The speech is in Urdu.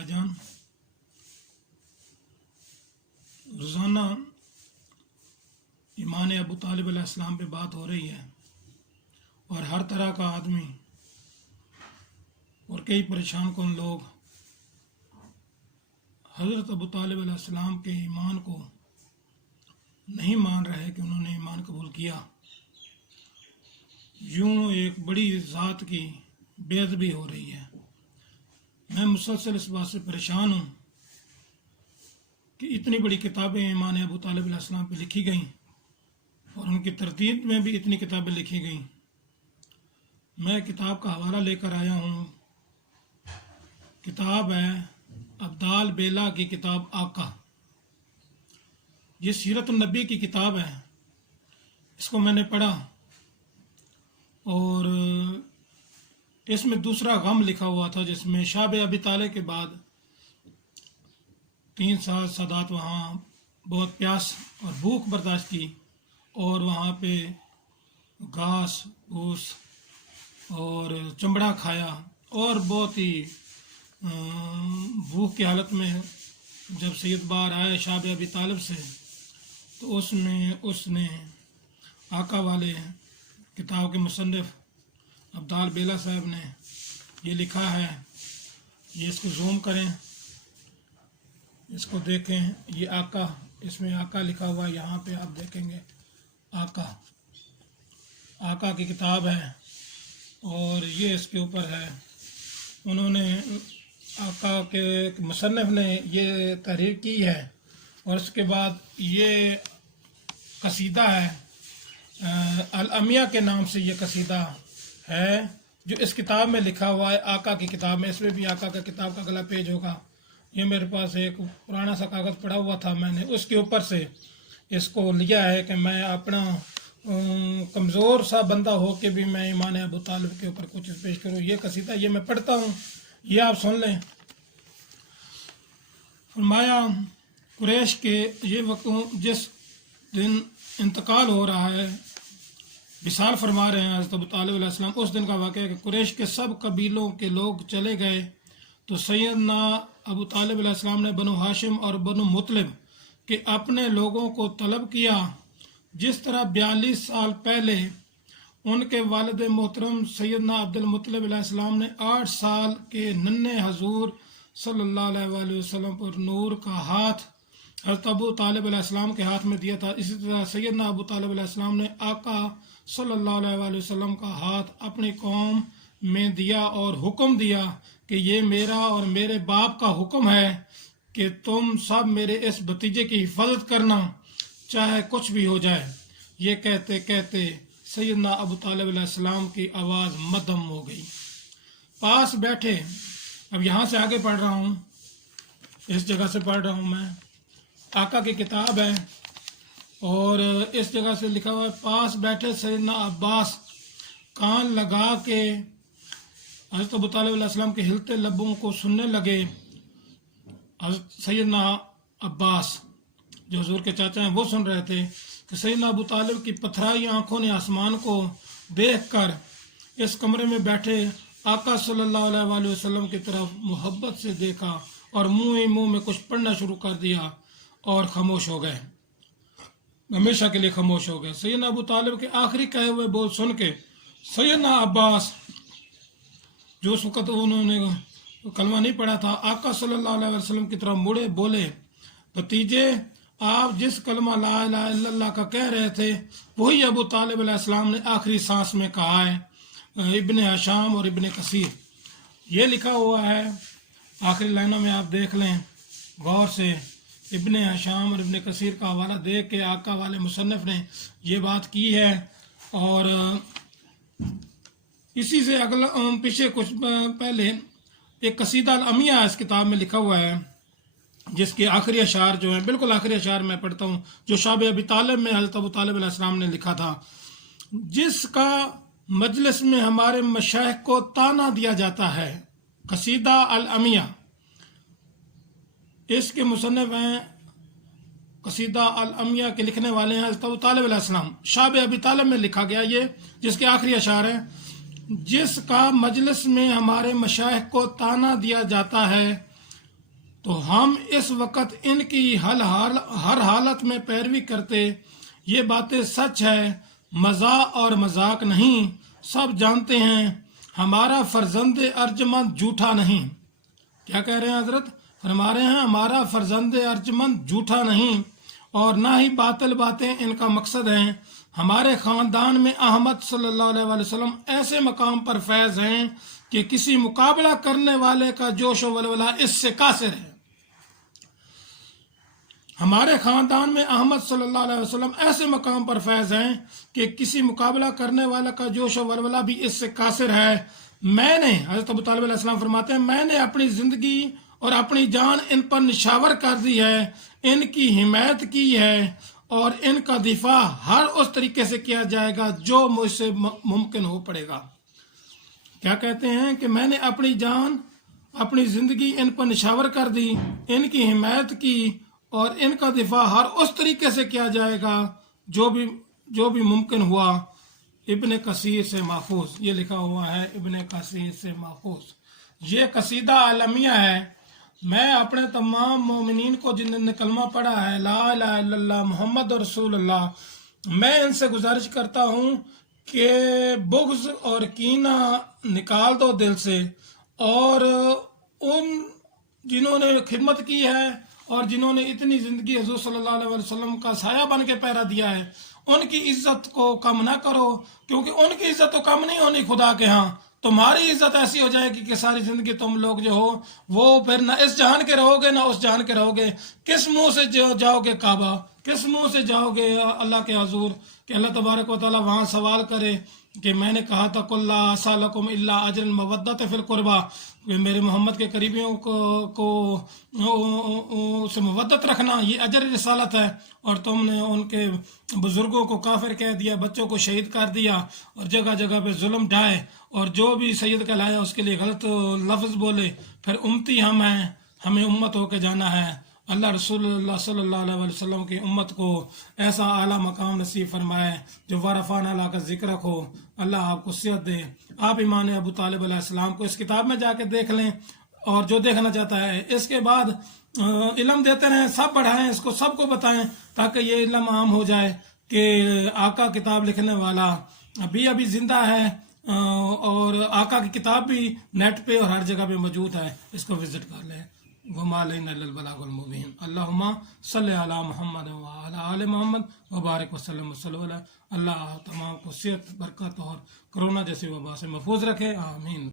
بھائی جان، روزانہ ایمان ابو طالب علیہ السلام پہ بات ہو رہی ہے اور ہر طرح کا آدمی اور کئی پریشان کن لوگ حضرت ابو طالب علیہ السلام کے ایمان کو نہیں مان رہے کہ انہوں نے ایمان قبول کیا. یوں ایک بڑی ذات کی بے ادبی ہو رہی ہے. میں مسلسل اس بات سے پریشان ہوں کہ اتنی بڑی کتابیں ایمان ابو طالب علیہ السلام پہ لکھی گئیں اور ان کی تردید میں بھی اتنی کتابیں لکھی گئیں. میں کتاب کا حوالہ لے کر آیا ہوں. کتاب ہے ابدال بیلا کی کتاب آقا. یہ سیرت النبی کی کتاب ہے. اس کو میں نے پڑھا اور اس میں دوسرا غم لکھا ہوا تھا جس میں شاب ابی طالب کے بعد 3 سال سادات وہاں بہت پیاس اور بھوک برداشت کی اور وہاں پہ گھاس پھوس اور چمڑا کھایا اور بہت ہی بھوک کی حالت میں جب سید بار آئے شاب ابی طالب سے تو اس نے آقا والے کتاب کے مصنف ابدال بیلا صاحب نے یہ لکھا ہے. یہ اس کو زوم کریں، اس کو دیکھیں. یہ آقا، اس میں آقا لکھا ہوا ہے. یہاں پہ آپ دیکھیں گے آقا کی کتاب ہے اور یہ اس کے اوپر ہے. انہوں نے آقا کے مصنف نے یہ تحریر کی ہے اور اس کے بعد یہ قصیدہ ہے الامیہ کے نام سے. یہ قصیدہ ہے جو اس کتاب میں لکھا ہوا ہے آقا کی کتاب میں. اس میں بھی آقا کا کتاب کا اگلا پیج ہوگا. یہ میرے پاس ایک پرانا سا کاغذ پڑا ہوا تھا، میں نے اس کے اوپر سے اس کو لیا ہے کہ میں اپنا کمزور سا بندہ ہو کے بھی میں ایمان ابو طالب کے اوپر کچھ پیش کروں. یہ قصیدہ یہ میں پڑھتا ہوں، یہ آپ سن لیں. فرمایا قریش کے یہ وقت جس دن انتقال ہو رہا ہے، وصال فرما رہے ہیں حضرت ابو طالب علیہ السلام، اس دن کا واقعہ ہے کہ قریش کے سب قبیلوں کے لوگ چلے گئے تو سیدنا ابو طالب علیہ السلام نے بنو ہاشم اور بنو مطلب کے اپنے لوگوں کو طلب کیا، جس طرح 42 سال پہلے ان کے والد محترم سیدنا عبد المطلب علیہ السلام نے 8 سال کے ننھے حضور صلی اللہ علیہ وآلہ وسلم پر نور کا ہاتھ حضرت ابو طالب علیہ السلام کے ہاتھ میں دیا تھا. اسی طرح سیدنا ابو طالب علیہ السلام نے آقا صلی اللہ علیہ وآلہ وسلم کا ہاتھ اپنی قوم میں دیا اور حکم دیا کہ یہ میرا اور میرے باپ کا حکم ہے کہ تم سب میرے اس بھتیجے کی حفاظت کرنا چاہے کچھ بھی ہو جائے. یہ کہتے کہتے سیدنا ابو طالب علیہ السلام کی آواز مدھم ہو گئی. پاس بیٹھے، اب یہاں سے آگے پڑھ رہا ہوں، اس جگہ سے پڑھ رہا ہوں میں. آقا کی کتاب ہے اور اس جگہ سے لکھا ہوا ہے پاس بیٹھے سیدنا عباس کان لگا کے حضرت ابو طالب علیہ السلام کے ہلتے لبوں کو سننے لگے. حضرت سیدنا عباس جو حضور کے چاچا ہیں وہ سن رہے تھے کہ سیدنا ابو طالب کی پتھرائی آنکھوں نے آسمان کو دیکھ کر اس کمرے میں بیٹھے آقا صلی اللہ علیہ وآلہ وسلم کی طرف محبت سے دیکھا اور منہ ہی منہ میں کچھ پڑھنا شروع کر دیا اور خاموش ہو گئے، ہمیشہ کے لیے خاموش ہو گئے. سیدنا ابو طالب کے آخری کہے ہوئے بول سن کے سیدنا عباس، جو اس وقت انہوں نے کلمہ نہیں پڑھا تھا، آقا صلی اللہ علیہ وسلم کی طرف مڑے، بولے بھتیجے آپ جس کلمہ لا الہ الا اللہ کا کہہ رہے تھے وہی ابو طالب علیہ السلام نے آخری سانس میں کہا ہے. ابن ہشام اور ابن کثیر یہ لکھا ہوا ہے، آخری لائنوں میں آپ دیکھ لیں غور سے. ابن ہشام اور ابن کثیر کا حوالہ دیکھ کے آقا والے مصنف نے یہ بات کی ہے. اور اسی سے اگلا پیچھے کچھ پہلے ایک قصیدہ الامیہ اس کتاب میں لکھا ہوا ہے جس کے آخری اشعار جو ہیں، بالکل آخری اشعار میں پڑھتا ہوں، جو شاب ابی طالب میں حضرت ابو طالب علیہ السلام نے لکھا تھا. جس کا مجلس میں ہمارے مشائخ کو تانا دیا جاتا ہے. قصیدہ الامیہ، اس کے مصنف ہیں، قصیدہ الامیہ کے لکھنے والے ہیں حضرت ابو طالب علیہ السلام. شاب ابی طالب میں لکھا گیا یہ، جس کے آخری اشعار ہیں. جس کا مجلس میں ہمارے مشائخ کو تانا دیا جاتا ہے تو ہم اس وقت ان کی ہر حالت میں پیروی کرتے. یہ باتیں سچ ہے، مزاح اور مذاق نہیں. سب جانتے ہیں ہمارا فرزند ارجمند جھوٹا نہیں. کیا کہہ رہے ہیں حضرت؟ فرما رہے ہیں ہمارا فرزند ارجمند جھوٹا نہیں اور نہ ہی باطل باتیں ان کا مقصد ہیں. ہمارے خاندان میں احمد صلی اللہ علیہ وآلہ وسلم ایسے مقام پر فیض ہیں کہ کسی مقابلہ کرنے والے کا جوش و ولولہ اس سے قاصر ہے. ہمارے خاندان میں احمد صلی اللہ علیہ وسلم ایسے مقام پر فیض ہیں کہ کسی مقابلہ کرنے والا کا جوش و ولولہ بھی اس سے قاصر ہے. میں نے، حضرت ابو طالب علیہ السلام فرماتے ہیں، میں نے اپنی زندگی اور اپنی جان ان پر نشاور کر دی ہے، ان کی حمایت کی ہے اور ان کا دفاع ہر اس طریقے سے کیا جائے گا جو مجھ سے ممکن ہو پڑے گا. کیا کہتے ہیں کہ میں نے اپنی جان، اپنی زندگی ان پر نشاور کر دی، ان کی حمایت کی اور ان کا دفاع ہر اس طریقے سے کیا جائے گا جو بھی ممکن ہوا. ابن کثیر سے محفوظ، یہ لکھا ہوا ہے ابن کثیر سے محفوظ. یہ قصیدہ عالمیہ ہے. میں اپنے تمام مومنین کو جنہوں نے کلمہ پڑھا ہے لا الہ الا اللہ محمد رسول اللہ، میں ان سے گزارش کرتا ہوں کہ بغض اور کینہ نکال دو دل سے، اور ان جنہوں نے خدمت کی ہے اور جنہوں نے اتنی زندگی حضور صلی اللہ علیہ وسلم کا سایہ بن کے پہرا دیا ہے، ان کی عزت کو کم نہ کرو، کیونکہ ان کی عزت تو کم نہیں ہونی خدا کے ہاں. تمہاری عزت ایسی ہو جائے گی کہ ساری زندگی تم لوگ جو ہو وہ پھر نہ اس جہان کے رہو گے نہ اس جہان کے رہو گے. کس منہ سے جاؤ گے کعبہ، کس منہ سے جاؤ گے اللہ کے حضور کہ اللہ تبارک و تعالیٰ وہاں سوال کرے کہ میں نے کہا تھا قُلْ لَا أَسْأَلُكُمْ إِلَّا أَجْرًا الْمَوَدَّةَ فِي الْقُرْبَى، میرے محمد کے قریبیوں کو سے مودت رکھنا یہ اجر رسالت ہے، اور تم نے ان کے بزرگوں کو کافر کہہ دیا، بچوں کو شہید کر دیا اور جگہ جگہ پہ ظلم ڈھائے، اور جو بھی سید کہلایا اس کے لیے غلط لفظ بولے. پھر امتی ہم ہیں، ہمیں امت ہو کے جانا ہے. اللہ رسول اللہ صلی اللہ علیہ وسلم کی امت کو ایسا اعلیٰ مقام نصیب فرمائے جو ورفعنا لک ذکرک ہو. اللہ آپ کو صحت دے. آپ ایمان ابو طالب علیہ السلام کو اس کتاب میں جا کے دیکھ لیں، اور جو دیکھنا چاہتا ہے اس کے بعد علم دیتے رہیں، سب پڑھائیں، اس کو سب کو بتائیں تاکہ یہ علم عام ہو جائے کہ آقا کتاب لکھنے والا ابھی زندہ ہے، اور آقا کی کتاب بھی نیٹ پہ اور ہر جگہ پہ موجود ہے. اس کو وزٹ کر لیں. وما علینا الا البلاغ المبین. اللہم صلی علی محمد وعلی آل محمد وبارک وسلم وسلم. اللہ تمام کو صحت، برکت اور کرونا جیسی وبا سے محفوظ رکھے. آمین.